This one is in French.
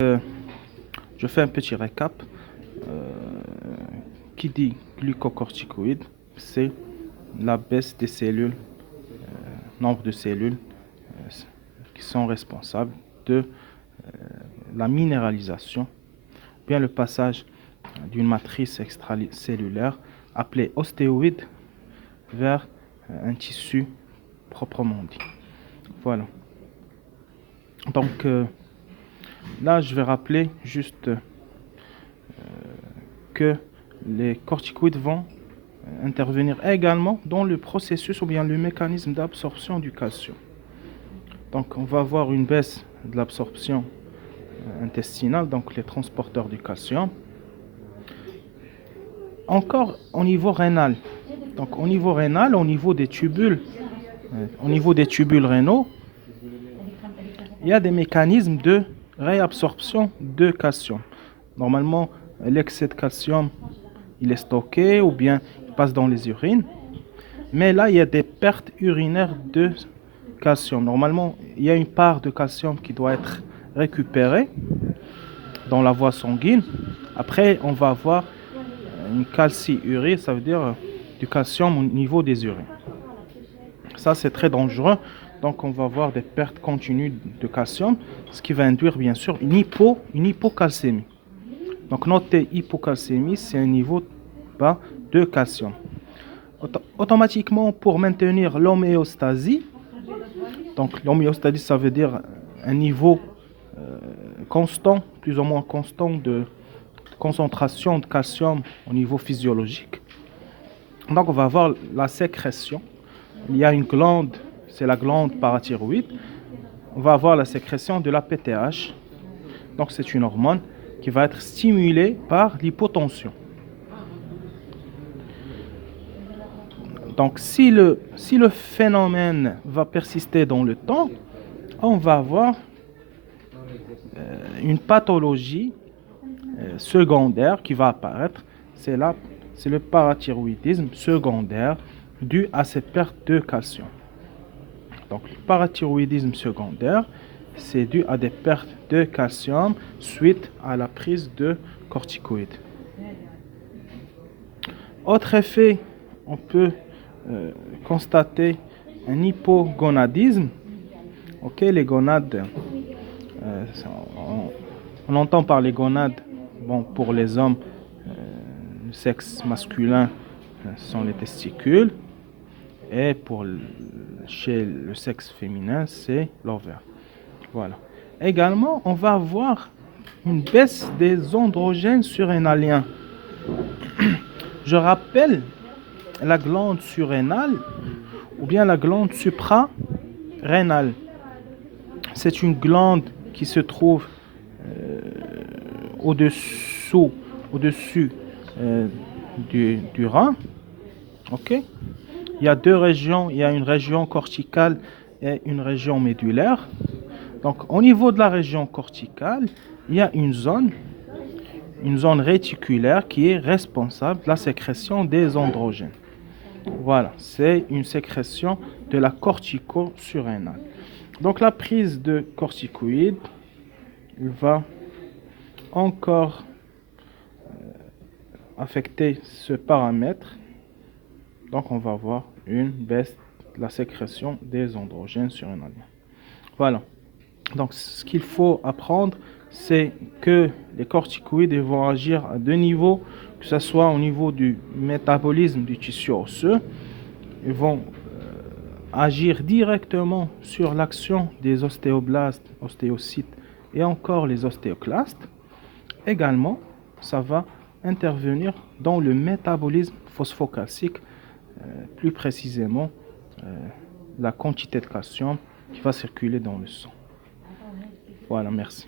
Euh, je fais un petit récap. Euh, qui dit glucocorticoïde, c'est la baisse des cellules, nombre de cellules euh, qui sont responsables de la minéralisation, bien le passage d'une matrice extracellulaire appelée ostéoïde vers un tissu proprement dit. Voilà. Donc là, je vais rappeler juste que les corticoïdes vont intervenir également dans le processus ou bien le mécanisme d'absorption du calcium. Donc on va avoir une baisse de l'absorption intestinale, donc les transporteurs du calcium. Encore au niveau rénal. Donc au niveau rénal, au niveau des tubules rénaux, il y a des mécanismes de réabsorption de calcium. Normalement, l'excès de calcium, il est stocké ou bien il passe dans les urines. Mais là, il y a des pertes urinaires de calcium. Normalement, il y a une part de calcium qui doit être récupérée dans la voie sanguine. Après, on va avoir une calciurie, ça veut dire du calcium au niveau des urines. Ça, c'est très dangereux. Donc, on va avoir des pertes continues de calcium, ce qui va induire, bien sûr, une hypocalcémie. Donc, notez, hypocalcémie, c'est un niveau bas de calcium. Automatiquement, pour maintenir l'homéostasie, donc l'homéostasie, ça veut dire un niveau constant, plus ou moins constant de concentration de calcium au niveau physiologique. Donc, on va avoir la sécrétion. Il y a une glande, c'est la glande parathyroïde. On va avoir la sécrétion de la PTH. Donc, c'est une hormone qui va être stimulée par l'hypotension. Donc, si le phénomène va persister dans le temps, on va avoir une pathologie secondaire qui va apparaître. C'est le parathyroïdisme secondaire dû à cette perte de calcium. Donc, le parathyroïdisme secondaire, c'est dû à des pertes de calcium suite à la prise de corticoïdes. Autre effet, on peut constater un hypogonadisme. Ok, les gonades, on entend par les gonades, bon, pour les hommes, le sexe masculin sont les testicules, et chez le sexe féminin, c'est l'ovaire. Voilà. Également, on va avoir une baisse des androgènes surrénaliens. Je rappelle la glande surrénale ou bien la glande suprarénale. C'est une glande qui se trouve au-dessus du rein. Ok? Il y a deux régions, il y a une région corticale et une région médulaire. Donc, au niveau de la région corticale, il y a une zone réticulaire qui est responsable de la sécrétion des androgènes. Voilà, c'est une sécrétion de la cortico-surrénale. Donc, la prise de corticoïdes va encore affecter ce paramètre. Donc, on va avoir une baisse de la sécrétion des androgènes surrénaliens. Voilà. Donc, ce qu'il faut apprendre, c'est que les corticoïdes vont agir à deux niveaux, que ce soit au niveau du métabolisme du tissu osseux. Ils vont agir directement sur l'action des ostéoblastes, ostéocytes et encore les ostéoclastes. Également, ça va intervenir dans le métabolisme phosphocalcique, plus précisément la quantité de calcium qui va circuler dans le sang. Voilà, merci.